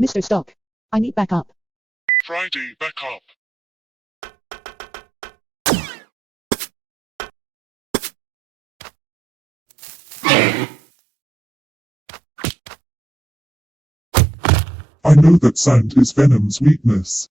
Mr. Stock. I need backup. Friday, back up. I know that sand is Venom's weakness.